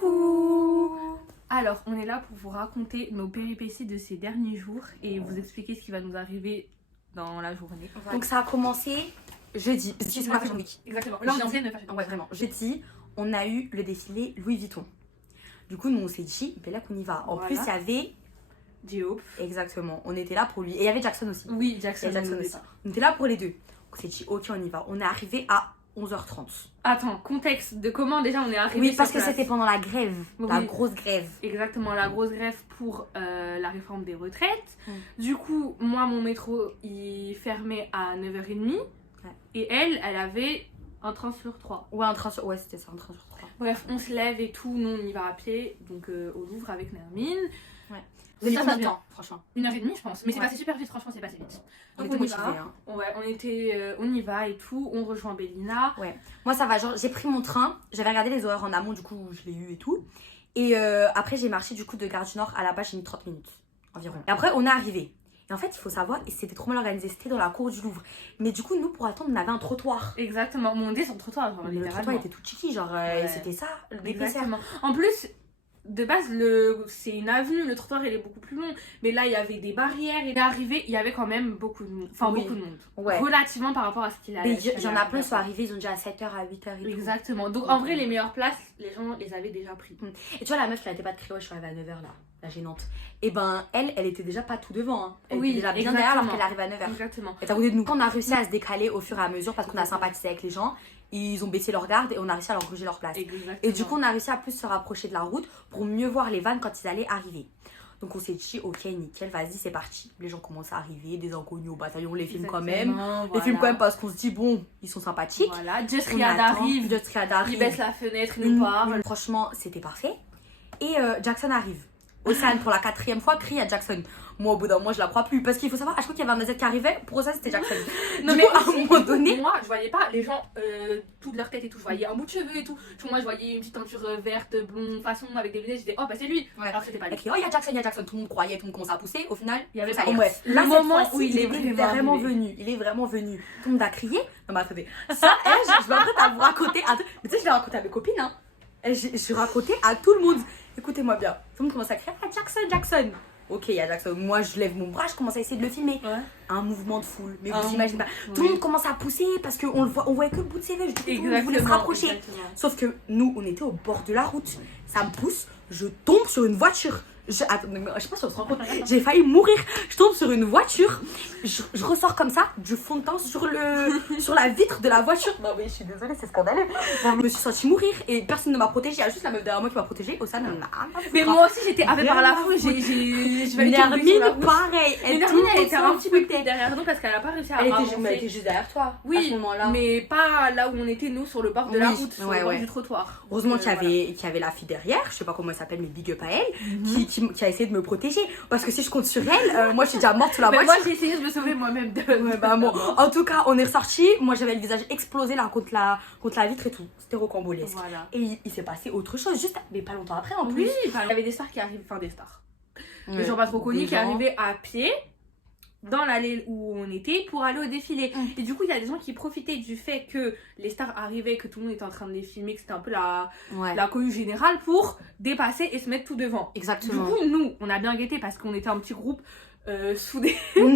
Coucou. Alors, on est là pour vous raconter nos péripéties de ces derniers jours et vous expliquer ce qui va nous arriver dans la journée. Ouais. Donc ça a commencé jeudi, parce que c'est ma Fashion Week. Exactement. Là, on est en pleine Fashion Week. Ouais, vraiment. Jeudi, on a eu le défilé Louis Vuitton. Du coup, nous, on s'est dit, ben là qu'on y va. En plus, il y avait... Diop. Exactement. On était là pour lui. Et il y avait Jackson aussi. Oui, Jackson. Aussi. On était là pour les deux. On s'est dit, ok, on y va. On est arrivé à 11h30. Attends, contexte de comment déjà on est arrivé. Oui, parce que c'était pendant la grève. Oui. La grosse grève. Exactement, la grosse grève pour la réforme des retraites. Du coup, moi, mon métro, il fermait à 9h30. Ouais. Et elle avait un train sur 3. Ouais, un train sur... Ouais, c'était ça, un train sur 3. Bref, on se lève et tout. Nous, on y va à pied, donc au Louvre avec Nermine. Ouais. Vous avez combien de temps, franchement 1h30, je pense. Mais c'est passé super vite, franchement, c'est passé vite. Donc on y va. Hein. Ouais, on y va et tout. On rejoint Bellina. Ouais. Moi, ça va. Genre, j'ai pris mon train. J'avais regardé les horaires en amont, du coup, je l'ai eu et tout. Et après, j'ai marché du coup de Gare du Nord à la base, j'ai mis 30 minutes environ. Et après, on est arrivé. Et en fait, il faut savoir, c'était trop mal organisé. C'était dans la cour du Louvre. Mais du coup, nous, pour attendre, on avait un trottoir. Exactement. On était sur le trottoir. Genre, le trottoir était tout cheeky, genre, c'était ça, exactement. En plus, de base, c'est une avenue, le trottoir il est beaucoup plus long. Mais là, il y avait des barrières. Il est arrivé, il y avait quand même beaucoup de monde. Enfin, beaucoup de monde. Ouais. Relativement par rapport à ce qu'il a. Mais il y en a plein qui sont arrivés, ils ont déjà à 7h, à 8h et exactement. Tout. Donc, en vrai, les meilleures places, les gens les avaient déjà pris. Et tu vois, la meuf qui n'arrêtait pas de crier, ouais, je suis arrivée à 9h là, la gênante. Et ben, elle était déjà pas tout devant. Hein. Elle était déjà bien derrière alors qu'elle arrive à 9h. Exactement. Et à côté de nous. On a réussi à se décaler au fur et à mesure parce qu'on a sympathisé avec les gens. Ils ont baissé leur garde et on a réussi à leur gruger leur place. Exactement. Et du coup, on a réussi à plus se rapprocher de la route pour mieux voir les vannes quand ils allaient arriver. Donc on s'est dit, ok, nickel, vas-y, c'est parti. Les gens commencent à arriver, des inconnus au bataillon, on les filme quand même. Voilà. Les filme quand même parce qu'on se dit, bon, ils sont sympathiques. Voilà, Just Riyad arrive, il baisse la fenêtre, il nous parle. Franchement, c'était parfait. Et Jackson arrive. Océane, pour la 4e fois, crie à Jackson. Moi, au bout d'un moment, je la crois plus. Parce qu'il faut savoir, à chaque fois qu'il y avait un AZ qui arrivait, pour ça, c'était Jackson. Non, mais à un moment donné. Moi, je voyais pas les gens, toute leur tête et tout. Je voyais un bout de cheveux et tout. Moi, je voyais une petite teinture verte, blonde, façon, avec des lunettes. Je disais, oh, bah c'est lui. Ouais. Alors que c'était pas lui. Oh, il y a Jackson. Tout le monde croyait, tout le monde commençait à pousser. Au final, il y avait ça. Bon, bref, là, le moment où il est vraiment venu. Il est vraiment venu. Tout le monde a crié. Non, mais attendez. Ça, je vais après vous raconter. Mais tu sais, je l'ai raconté à mes copines, hein. Je racontais à tout le monde. Écoutez-moi bien. Tout le monde commence à crier, ah, Jackson. Ok, il y a Jackson. Moi, je lève mon bras, je commence à essayer de le filmer. Ouais. Un mouvement de foule. Mais vous imaginez pas. Tout le monde commence à pousser parce qu'on voyait que le bout de ses yeux. Tout le monde voulait se rapprocher. Exactement. Sauf que nous, on était au bord de la route. Ça me pousse. Je tombe sur une voiture. Je sais pas si on se rend compte. J'ai failli mourir. Je tombe sur une voiture. Je ressors comme ça, du fond de teint sur la vitre de la voiture. Non mais je suis désolée, c'est scandaleux. Je me suis sentie mourir et personne ne m'a protégée. Il y a juste la meuf derrière moi qui m'a protégée. Mais moi aussi j'étais happée par la foule. Nermine, pareil. Nermine, elle était un petit peu derrière nous parce qu'elle a pas réussi à avancer. Elle était juste derrière toi. Oui, à ce moment-là. Mais pas là où on était nous sur le bord de la route, sur le bord du trottoir. Heureusement qu'il y avait la fille derrière. Je sais pas comment elle s'appelle, mais big up à elle. Qui a essayé de me protéger parce que si je compte sur elle, moi je suis déjà morte sous la voiture. Moi j'ai essayé de me sauver moi-même bon. En tout cas on est ressorti, moi j'avais le visage explosé là contre la vitre et tout, c'était rocambolesque. Voilà. Et il s'est passé autre chose juste mais pas longtemps après en plus. Oui, il y avait des stars qui arrivent, des gens pas trop connus qui arrivaient à pied dans l'allée où on était pour aller au défilé. Et du coup, il y a des gens qui profitaient du fait que les stars arrivaient, que tout le monde était en train de les filmer, que c'était un peu la cohue générale pour dépasser et se mettre tout devant. Exactement. Du coup, nous, on a bien guetté parce qu'on était un petit groupe soudés. On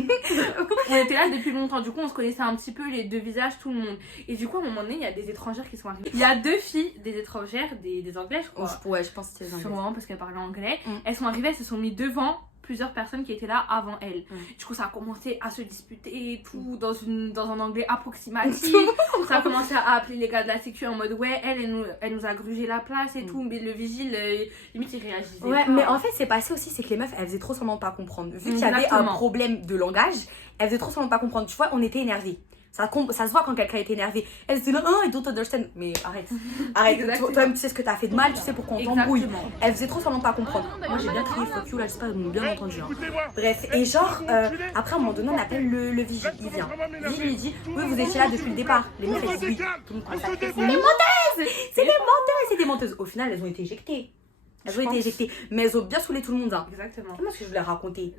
était là depuis longtemps. Du coup, on se connaissait un petit peu les deux visages, tout le monde. Et du coup, à un moment donné, il y a des étrangères qui sont arrivées. Il y a 2 filles, des étrangères, des anglais, je crois. Ouais, je pense que c'était des anglais. Sûrement parce qu'elles parlaient anglais. Elles sont arrivées, elles se sont mis devant plusieurs personnes qui étaient là avant elle. Du coup, ça a commencé à se disputer et tout dans un anglais approximatif. Ça a commencé à appeler les gars de la sécu en mode ouais, elle nous a grugé la place et tout. Mais le vigile, limite, il réagissait. Ouais, mais en fait, c'est passé aussi, c'est que les meufs, elles faisaient trop semblant de pas comprendre. Vu qu'il y avait un problème de langage, elles faisaient trop semblant de pas comprendre. Tu vois, on était énervés. Ça se voit quand quelqu'un est énervé. Elle se dit non, I don't understand. Mais arrête. Toi-même, tu sais ce que t'as fait de mal, tu sais pourquoi on t'embrouille. Elle faisait trop semblant de pas comprendre. Moi, j'ai bien crié fuck you là, j'espère qu'ils m'ont bien entendu. Hein. Bref, et genre, après, à un moment donné, on appelle le vigile. Il vient. Le vigile lui dit oui, vous étiez là depuis le départ. Les meufs, elles disent oui. Tout le monde commence à crier c'est des menteuses. Au final, elles ont été éjectées. Mais elles ont bien saoulé tout le monde. Hein. Exactement. Comment est-ce que je voulais raconter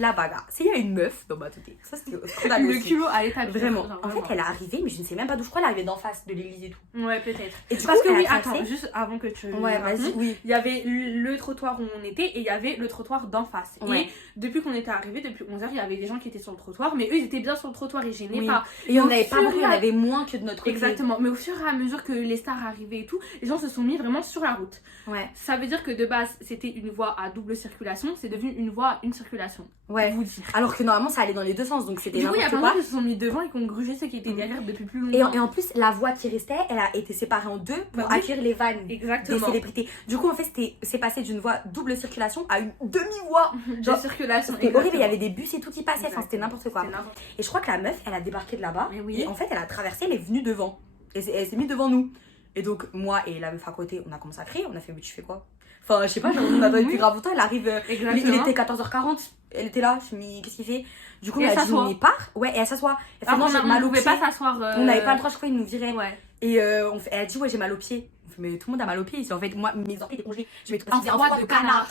la bagarre. C'est il y a une meuf dans ma tête. Ça, c'était scandaleux. Le culot à l'état de Vraiment. genre, En fait, elle est arrivée, mais je ne sais même pas d'où. Je crois qu'elle est arrivée d'en face de l'église et tout. Ouais, peut-être. Et du Parce coup, que oui, elle a attends, traversé. juste avant que tu. Ouais, vas-y, oui. Il y avait le trottoir où on était et il y avait le trottoir d'en face. Ouais. Et depuis qu'on était arrivé, depuis 11h, il y avait des gens qui étaient sur le trottoir, mais eux ils étaient bien sur le trottoir, ils gênaient Oui. pas. Et on Au n'avait pas fur beaucoup, et il y en à- avait moins que de notre côté. Exactement, mais au fur et à mesure que les stars arrivaient et tout, les gens se sont mis vraiment sur la route. Ouais. Ça veut dire que de base c'était une voie à double circulation, c'est devenu une voie à une circulation. Ouais. Vous dire. Alors que normalement, ça allait dans les deux sens, donc c'était Du coup, il y a n'importe plein de quoi. gens qui se sont mis devant et qui ont grugé ceux qui étaient derrière depuis plus Et longtemps. en plus, la voie qui restait, elle a été séparée en deux pour Bah oui. accueillir les vannes des Exactement. célébrités. Du coup, en fait, c'est passé d'une voie double circulation à une demi-voie. De Genre, circulation. c'était horrible, il y exactement. avait des bus et tout qui passait, enfin, c'était n'importe quoi. C'était n'importe Et je crois que la meuf, elle a débarqué de là-bas. Mais oui. Et en fait, elle a traversé, elle est venue devant. Et elle s'est mise devant nous. Et donc, moi et la meuf à côté, on a commencé à crier. On a fait, mais tu fais quoi? Enfin, je sais pas, genre, on attendait depuis grave longtemps. Elle arrive. Il était 14h40. Elle était là. Je me suis dit, qu'est-ce qu'il fait? Du coup, Et elle elle a dit, s'assoit. mais part. Ouais, et elle s'assoit. Elle fait, Alors, non, j'ai mal on au pouvait pied. pas s'asseoir. On n'avait pas le droit, je crois, ils nous viraient. Ouais. Et elle a dit, ouais, j'ai mal au pied. On fait, mais tout le monde a mal au pied ici. En fait, moi, mes orteils étaient congés. Je mets tout Un froid de canard.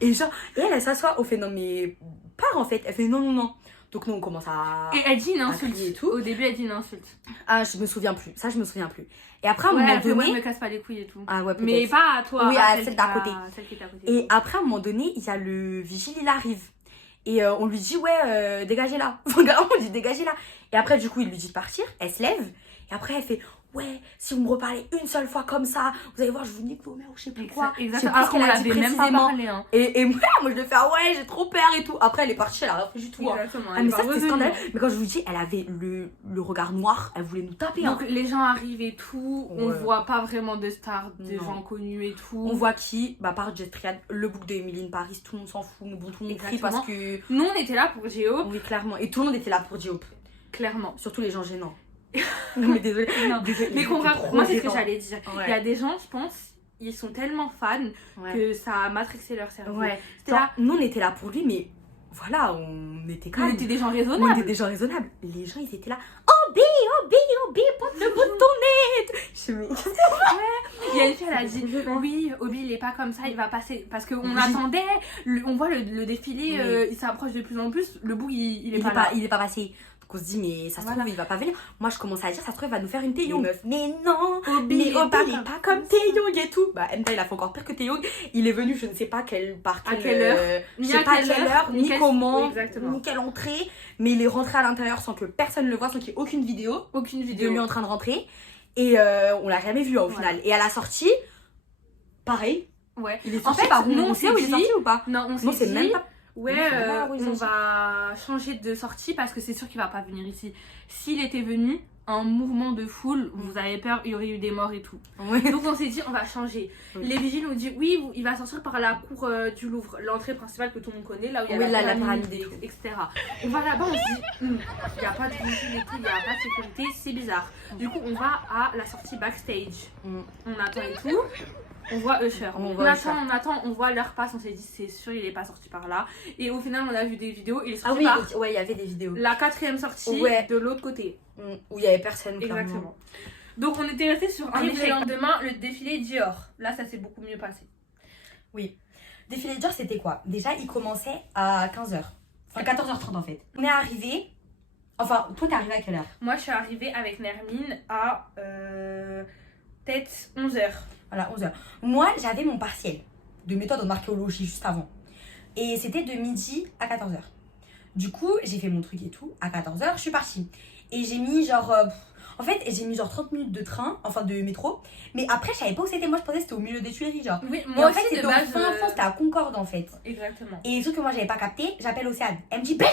Et genre, et elle s'assoit. On fait, non, mais pars en fait. Elle fait, non, non, non. Donc, nous, on commence à. Et elle dit une insulte. crier et tout. Au début, elle dit une insulte. Ah, je me souviens plus. Ça, je me souviens plus. Et après, à un Ouais, moment elle fait, ouais, donné. me casse pas les couilles et tout. Ah, ouais, peut-être. Mais pas à toi. Oui, à celle d'à côté. Celle qui est à côté. Et après, à un moment donné, il y a le vigile, il arrive. Et on lui dit, ouais, dégagez là. Vraiment, on lui dit, dégagez là. Et après, du coup, il lui dit de partir. Elle se lève. Et après, elle fait, ouais, si vous me reparlez une seule fois comme ça, vous allez voir, je vous nique vos mères ou je sais plus quoi. Exactement. Je sais Alors plus qu'on ce qu'elle a dit l'avait même pas précisément. parlé. Hein. Et moi, je lui fais, ah ouais, j'ai trop peur et tout. Après, elle est partie, elle a réfléchi tout. Hein. Exactement. Ah, mais ça, c'était scandaleux. Mais quand je vous dis, elle avait le regard noir, elle voulait nous taper. Hein. Donc les gens arrivent et tout, on Ouais. voit pas vraiment de stars, de Non. gens connus et tout. On voit qui? Bah, par Jestrian, le bouc de Emily in Paris, tout le monde s'en fout. Mais bon, tout le monde crie parce que. Nous on était là pour Géo, Oui, clairement. Et tout le monde était là pour Diop. clairement. Surtout les gens gênants. Non, mais désolé. Non. Désolé, Mais ils qu'on étaient va... trop Moi c'est ce que gênants. j'allais dire. Ouais. Il y a des gens, je pense, ils sont tellement fans Ouais. que ça a matrixé leur cerveau. Ouais. C'était Genre, là, nous, on était là pour lui, mais voilà, on était on calmes. était des gens On était raisonnables. des gens raisonnables. Les gens, ils étaient là. Obi, porte le bout de ton nez. Je me Il y a une fille, elle a dit oui, Obi il est pas comme ça, il va passer. Parce qu'on Oui. attendait, on voit le défilé, Oui. il s'approche de plus en plus, le bout il est il pas est là. pas, il est pas passé. Donc on se dit, mais ça se Voilà. trouve, il va pas venir. Moi, je commence à dire, ça se trouve, il va nous faire une Taeyong. Mais Meuf, mais non. Obi, Mais il est Obi, pas il est comme- pas comme Taeyong et tout. Bah, Mta, il a fait encore pire que Taeyong. Il est venu, je ne sais pas par À quelle heure, je ni sais à pas à quelle quelle heure, heure, ni ni quel- comment, Oui, exactement. ni quelle entrée. Mais il est rentré à l'intérieur sans que personne ne le voit, sans qu'il y ait aucune vidéo Aucune de vidéo. lui en train de rentrer. Et on l'a jamais vu au Voilà. final. Et à la sortie, pareil. Ouais. Il est En sorti fait, par où? nous, On sait où il est dit- sorti ou pas? Non, on Non, s'est c'est dit, même pas. ouais, Non, c'est même pas où ils on sont va changer de sortie parce que c'est sûr qu'il va pas venir ici. S'il était venu, un mouvement de foule, vous avez peur, il y aurait eu des morts et tout. Ouais. Donc on s'est dit, on va changer. Oui. Les vigiles nous dit, oui, il va sortir par la cour du Louvre, l'entrée principale que tout le monde connaît, là où il y a Oui, là, la pyramide, pyramide et tout. etc. On va là-bas, on se dit, il n'y a pas de vigile et tout, il n'y a pas de sécurité, c'est bizarre. Du coup, on va à la sortie backstage. Mm. On attend et tout. On voit Usher. On On voit attend, on voit l'heure passe, on s'est dit c'est sûr il est pas sorti par là. Et au final on a vu des vidéos, il est Ah sorti oui, par ok, ouais, il y avait des vidéos. la 4e sortie Ouais. de l'autre côté. Où il y avait personne. clairement. Exactement. Donc on était resté sur un Arrive effet. le Le lendemain, le défilé Dior. Là ça s'est beaucoup mieux passé. Défilé Dior, c'était quoi? Déjà, il commençait à 15h. Enfin, 14h30 en fait. On est arrivé. Enfin, toi, t'es arrivé à quelle heure? Moi je suis arrivée avec Nermine à peut-être 11h. Voilà, 11h. Moi, j'avais mon partiel de méthode en archéologie juste avant. Et c'était de midi à 14h. Du coup, j'ai fait mon truc et tout. À 14h, je suis partie. Et j'ai mis genre... en fait, j'ai mis genre 30 minutes de train, enfin de métro. Mais après, je savais pas où c'était. Moi, je pensais que c'était au milieu des Tuileries, genre. Oui, Et moi en fait, aussi de c'était au base. fin fond, c'était à Concorde en fait. Exactement. Et sauf que moi, j'avais pas capté. J'appelle Océane. Elle me dit, Belena,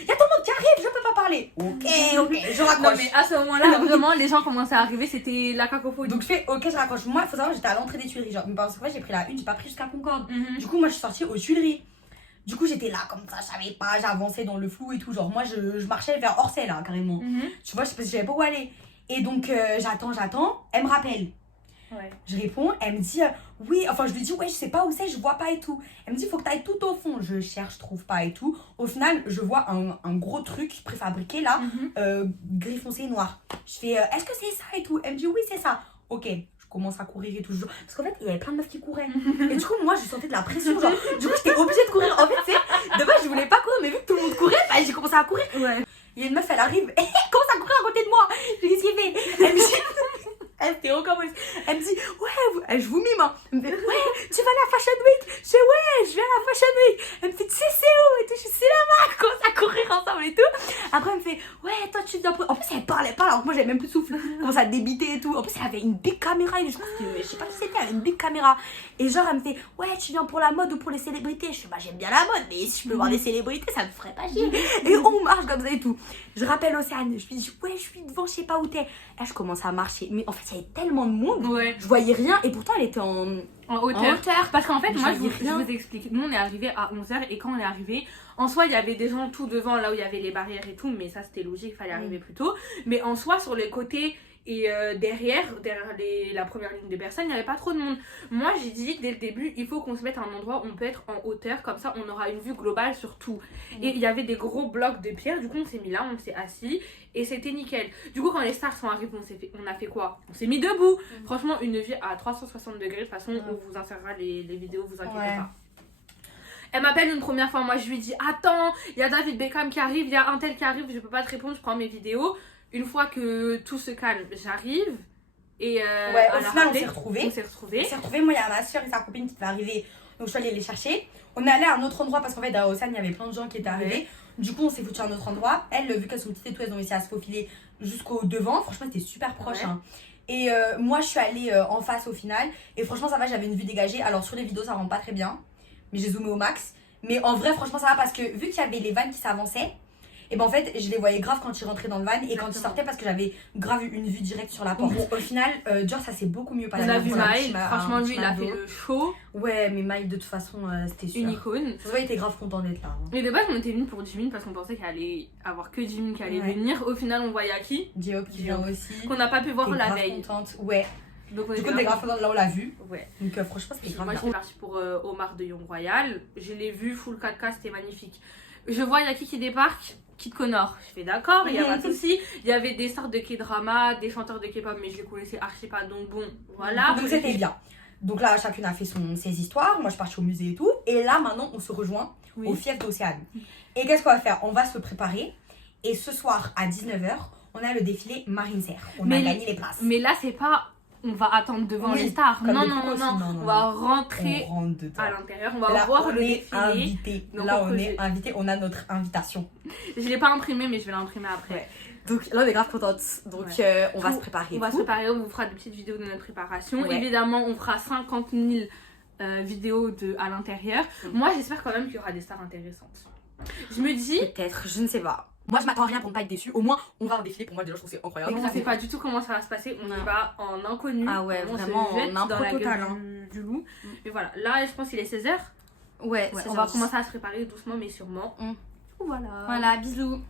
il y a ton monde qui arrive, je peux pas parler. Ok, je Non raccroche. mais à ce moment-là, vraiment les gens commençaient à arriver, c'était la cacophonie. Donc je fais, ok, je raccroche. Moi, il faut savoir, j'étais à l'entrée des Tuileries, genre. Mais parce que moi, j'ai pris la une, j'ai pas pris jusqu'à Concorde. Mhm. Du coup, moi, je suis sortie aux Tuileries. Du coup, j'étais là comme ça, je savais pas, j'avançais dans le flou et tout. Genre, moi, je marchais vers Orsay, là, carrément. Mhm. Tu vois, je savais pas où aller. Et donc, j'attends. Elle me rappelle. Ouais. Je réponds, elle me dit, oui, enfin, je lui dis, ouais, je sais pas où c'est, je vois pas et tout. Elle me dit, faut que t'ailles tout au fond. Je cherche, je trouve pas et tout. Au final, je vois un gros truc préfabriqué là, Mhm. gris foncé noir. Je fais, est-ce que c'est ça et tout? Elle me dit, oui, c'est ça. Ok. Je commence à courir et tout. Parce qu'en fait, il y avait plein de meufs qui couraient. Et du coup, moi, je sentais de la pression. Genre, du coup, j'étais obligée de courir. En fait, c'est de base, je voulais pas commencé à courir. Ouais. Il y a une meuf, elle arrive, et elle commence à courir à côté de moi. Je lui dis, qu'est-ce qu'il fait? Elle me dit, elle fait encore plus. Elle me dit, ouais, je vous mime. Hein. Elle me fait, ouais, tu vas à la Fashion Week? Je fais, ouais, je vais à la Fashion Week. Elle me fait, tu sais, c'est où? Et tout, je suis, c'est là-bas. On commence à courir ensemble et tout. Après, elle me fait, ouais, toi, tu viens pour. En plus, elle parlait pas, alors que moi, j'avais même plus de souffle. Elle commence à débiter et tout. En plus, elle avait une big caméra. Et je sais pas qui c'était, elle avait une big caméra. Et genre, elle me fait, ouais, tu viens pour la mode ou pour les célébrités? Je fais, bah, j'aime bien la mode, mais si je peux voir des célébrités, ça me ferait pas chier. Et on marche comme ça et tout. Je rappelle Océane, je lui dis, ouais, je suis devant, je sais pas où t'es. Là, je commence à marcher. Mais en fait, il y avait tellement de monde. Ouais. Je voyais rien. Et pourtant, elle était en hauteur. Parce qu'en fait, Mais moi, je je voyais rien. vous explique. Nous, on est arrivé à 11h et quand on est arrivé, en soi, il y avait des gens tout devant, là où il y avait les barrières et tout, mais ça, c'était logique, il fallait arriver plus tôt. Mais en soi, sur les côtés et derrière la première ligne de personnes, il n'y avait pas trop de monde. Moi, j'ai dit dès le début, il faut qu'on se mette à un endroit où on peut être en hauteur, comme ça, on aura une vue globale sur tout. Et il y avait des gros blocs de pierre, du coup, on s'est mis là, on s'est assis. Et c'était nickel. Du coup, quand les stars sont arrivées, on a fait quoi? On s'est mis debout. Franchement, une vue à 360 degrés. De toute façon, on vous insérera les vidéos, vous inquiétez pas. Elle m'appelle une première fois. Moi, je lui dis, attends, il y a David Beckham qui arrive, il y a un tel qui arrive, je peux pas te répondre, je prends mes vidéos. Une fois que tout se calme, j'arrive. Et au final, on s'est retrouvés. Moi, il y a ma soeur et sa copine qui devaient arriver. Donc, je suis allée les chercher. On est allé à un autre endroit parce qu'en fait, à Océane, il y avait plein de gens qui étaient arrivés. Du coup, on s'est foutu à un autre endroit. Elles, vu qu'elles sont petites et tout, elles ont réussi à se faufiler jusqu'au devant. Franchement, c'était super proche. Hein. Et moi, je suis allée en face au final. Et franchement, ça va, j'avais une vue dégagée. Alors, sur les vidéos, ça rend pas très bien. Mais j'ai zoomé au max. Mais en vrai, franchement, ça va parce que vu qu'il y avait les vannes qui s'avançaient, et ben en fait, je les voyais grave quand ils rentraient dans le van et quand ils sortaient parce que j'avais grave une vue directe sur la porte. Bon, au final, genre, ça s'est beaucoup mieux passé. On a vu Maïl, franchement, lui, il a fait le show. Ouais, mais Maïl, de toute façon, c'était sûr. Une icône. Ça il était grave content d'être là. Hein. Mais de base, on était venus pour Jimin parce qu'on pensait qu'il allait avoir que Jimin qui allait venir. Au final, on voyait Aki. J-Hope qui vient aussi. Qu'on n'a pas pu voir la veille. Contente. Ouais. Donc, du coup, t'es grave contente, là, on l'a vu. Ouais. Donc, franchement, c'était grave. Moi, j'étais partie pour Omar de Young Royal. Je l'ai vu, full 4K, c'était magnifique. Je vois Yaki qui débarque. Kid Connor, je fais d'accord, il n'y a pas de souci. Il y avait des stars de K-drama, des chanteurs de K-pop, mais je les connaissais archi pas, donc bon, voilà. Donc c'était bien. Donc là, chacune a fait ses histoires. Moi, je suis partie au musée et tout. Et là, maintenant, on se rejoint au fief d'Océane. Et qu'est-ce qu'on va faire? On va se préparer. Et ce soir, à 19h, on a le défilé Marine Serre. On a gagné les places. Mais là, c'est pas... On va attendre devant les stars. Non. On va rentrer à l'intérieur. On va voir le défilé. Invité. Là, on est invité. On a notre invitation. Je l'ai pas imprimé, mais je vais l'imprimer après. Ouais. Donc là, on est grave contente. Donc on va se préparer. On va se préparer. On vous fera des petites vidéos de notre préparation. Évidemment, on fera 50 000 vidéos à l'intérieur. Moi, j'espère quand même qu'il y aura des stars intéressantes. Je me dis... Peut-être, je ne sais pas. Moi, je m'attends à rien pour ne pas être déçue. Au moins, on va en défiler. Pour moi, déjà, je trouve que c'est incroyable. On ne sait pas du tout comment ça va se passer. On y va en inconnu. Ah ouais, vraiment en impro total. Du loup. Mais voilà, là, je pense qu'il est 16h. Ouais, on va commencer à se préparer doucement, mais sûrement. Voilà. Voilà, bisous.